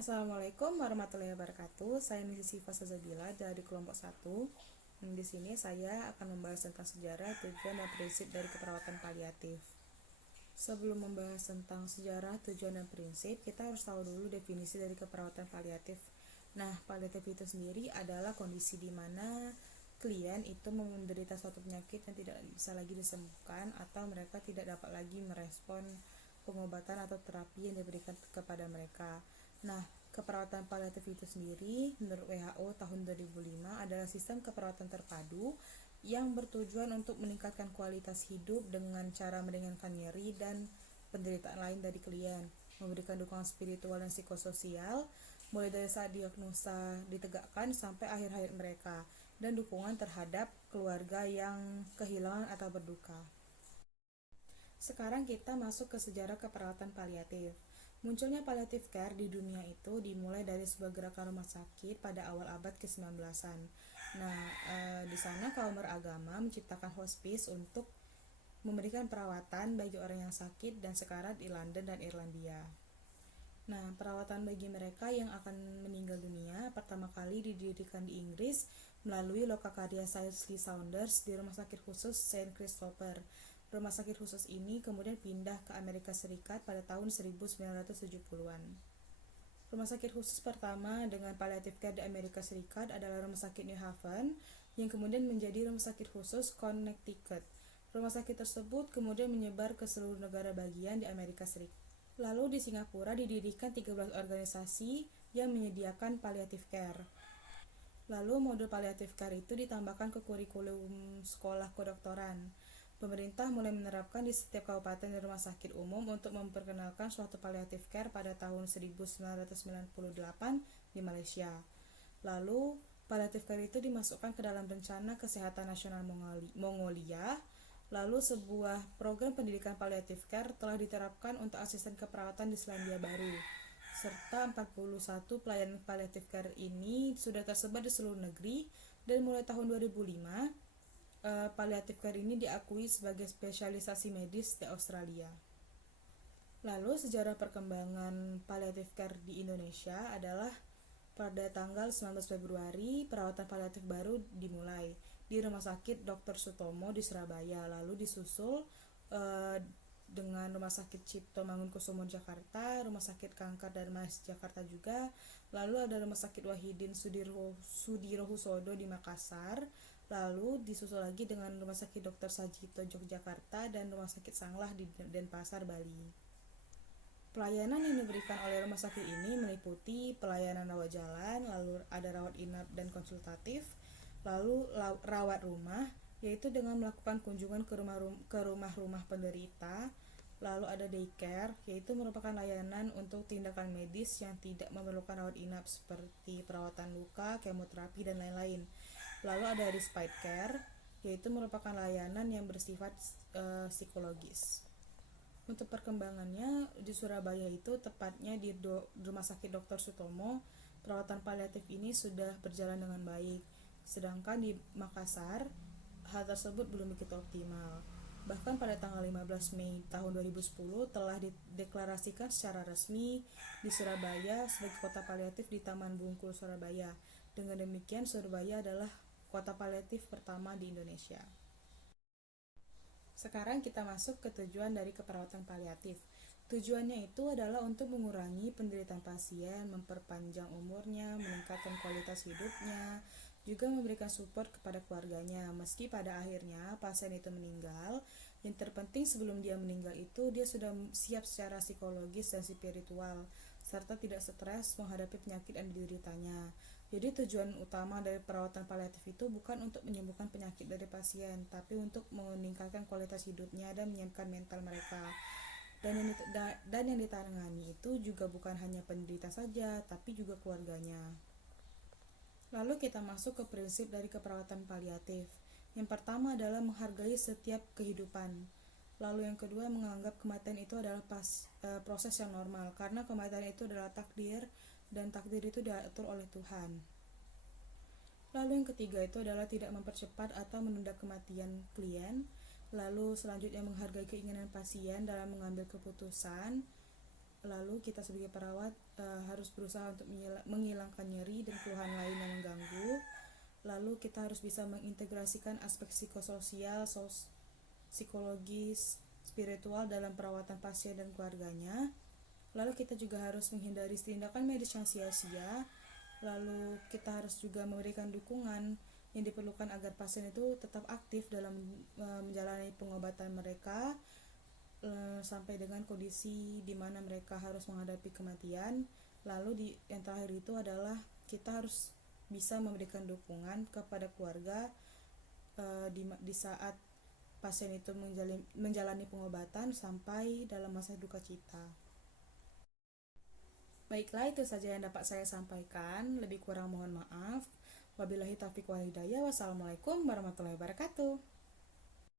Assalamualaikum warahmatullahi wabarakatuh. Saya Misi Sifa Sazabila dari kelompok 1. Di sini saya akan membahas tentang sejarah, tujuan, dan prinsip dari keperawatan paliatif. Sebelum membahas tentang sejarah, tujuan, dan prinsip, kita harus tahu dulu definisi dari keperawatan paliatif. Nah, paliatif itu sendiri adalah kondisi di mana klien itu menderita suatu penyakit yang tidak bisa lagi disembuhkan atau mereka tidak dapat lagi merespon pengobatan atau terapi yang diberikan kepada mereka. Nah, keperawatan paliatif itu sendiri menurut WHO tahun 2005 adalah sistem keperawatan terpadu yang bertujuan untuk meningkatkan kualitas hidup dengan cara meringankan nyeri dan penderitaan lain dari klien, memberikan dukungan spiritual dan psikososial mulai dari saat diagnosa ditegakkan sampai akhir hayat mereka, dan dukungan terhadap keluarga yang kehilangan atau berduka. Sekarang kita masuk ke sejarah keperawatan paliatif. Munculnya palliative care di dunia itu dimulai dari sebuah gerakan rumah sakit pada awal abad ke-19an. Nah, di sana kaum beragama menciptakan hospice untuk memberikan perawatan bagi orang yang sakit dan sekarat di London dan Irlandia. Nah, perawatan bagi mereka yang akan meninggal dunia pertama kali didirikan di Inggris melalui lokakarya Cicely Saunders di Rumah Sakit Khusus Saint Christopher. Rumah sakit khusus ini kemudian pindah ke Amerika Serikat pada tahun 1970-an. Rumah sakit khusus pertama dengan palliative care di Amerika Serikat adalah Rumah Sakit New Haven, yang kemudian menjadi Rumah Sakit Khusus Connecticut. Rumah sakit tersebut kemudian menyebar ke seluruh negara bagian di Amerika Serikat. Lalu di Singapura didirikan 13 organisasi yang menyediakan palliative care. Lalu modul palliative care itu ditambahkan ke kurikulum sekolah kedokteran. Pemerintah mulai menerapkan di setiap kabupaten dan rumah sakit umum untuk memperkenalkan suatu palliative care pada tahun 1998 di Malaysia. Lalu, palliative care itu dimasukkan ke dalam rencana kesehatan nasional Mongolia. Lalu, sebuah program pendidikan palliative care telah diterapkan untuk asisten keperawatan di Selandia Baru. Serta 41 pelayanan palliative care ini sudah tersebar di seluruh negeri, dan mulai tahun 2005 palliative care ini diakui sebagai spesialisasi medis di Australia. Lalu sejarah perkembangan palliative care di Indonesia adalah pada tanggal 19 Februari perawatan palliatif baru dimulai di Rumah Sakit Dr. Sutomo di Surabaya, lalu disusul dengan Rumah Sakit Cipto Mangunkusumo Jakarta, Rumah Sakit Kanker Darmas Jakarta juga, lalu ada Rumah Sakit Wahidin Sudirohusodo di Makassar, lalu disusul lagi dengan Rumah Sakit Dr. Sajito Yogyakarta dan Rumah Sakit Sanglah di Denpasar, Bali. Pelayanan yang diberikan oleh rumah sakit ini meliputi pelayanan rawat jalan, lalu ada rawat inap dan konsultatif, lalu rawat rumah, yaitu dengan melakukan kunjungan ke rumah-rumah penderita, lalu ada daycare, yaitu merupakan layanan untuk tindakan medis yang tidak memerlukan rawat inap seperti perawatan luka, kemoterapi, dan lain-lain. Lalu ada respite care, yaitu merupakan layanan yang bersifat psikologis. Untuk perkembangannya di Surabaya itu tepatnya di Rumah Sakit Dr. Sutomo, perawatan paliatif ini sudah berjalan dengan baik. Sedangkan di Makassar, hal tersebut belum begitu optimal. Bahkan pada tanggal 15 Mei tahun 2010 telah dideklarasikan secara resmi di Surabaya sebagai kota paliatif di Taman Bungkul, Surabaya. Dengan demikian, Surabaya adalah kota paliatif pertama di Indonesia. Sekarang kita masuk ke tujuan dari keperawatan paliatif. Tujuannya itu adalah untuk mengurangi penderitaan pasien, memperpanjang umurnya, meningkatkan kualitas hidupnya, juga memberikan support kepada keluarganya. Meski pada akhirnya pasien itu meninggal, yang terpenting sebelum dia meninggal itu dia sudah siap secara psikologis dan spiritual, serta tidak stres menghadapi penyakit yang dideritanya. Jadi tujuan utama dari perawatan paliatif itu bukan untuk menyembuhkan penyakit dari pasien, tapi untuk meningkatkan kualitas hidupnya dan menyiapkan mental mereka. Dan yang ditangani itu juga bukan hanya penderita saja, tapi juga keluarganya. Lalu kita masuk ke prinsip dari keperawatan paliatif. Yang pertama adalah menghargai setiap kehidupan. Lalu yang kedua, menganggap kematian itu adalah proses yang normal, karena kematian itu adalah takdir, dan takdir itu diatur oleh Tuhan. Lalu yang ketiga itu adalah tidak mempercepat atau menunda kematian klien. Lalu selanjutnya menghargai keinginan pasien dalam mengambil keputusan. Lalu kita sebagai perawat harus berusaha untuk menghilangkan nyeri dan keluhan lain yang mengganggu. Lalu kita harus bisa mengintegrasikan aspek psikososial, psikologis, spiritual dalam perawatan pasien dan keluarganya. Lalu kita juga harus menghindari tindakan medis yang sia-sia. Lalu kita harus juga memberikan dukungan yang diperlukan agar pasien itu tetap aktif dalam menjalani pengobatan mereka sampai dengan kondisi di mana mereka harus menghadapi kematian. Lalu yang terakhir itu adalah kita harus bisa memberikan dukungan kepada keluarga di saat pasien itu menjalani pengobatan sampai dalam masa duka cita. Baiklah, itu saja yang dapat saya sampaikan. Lebih kurang mohon maaf. Wabillahi taufiq wal hidayah. Wassalamualaikum warahmatullahi wabarakatuh.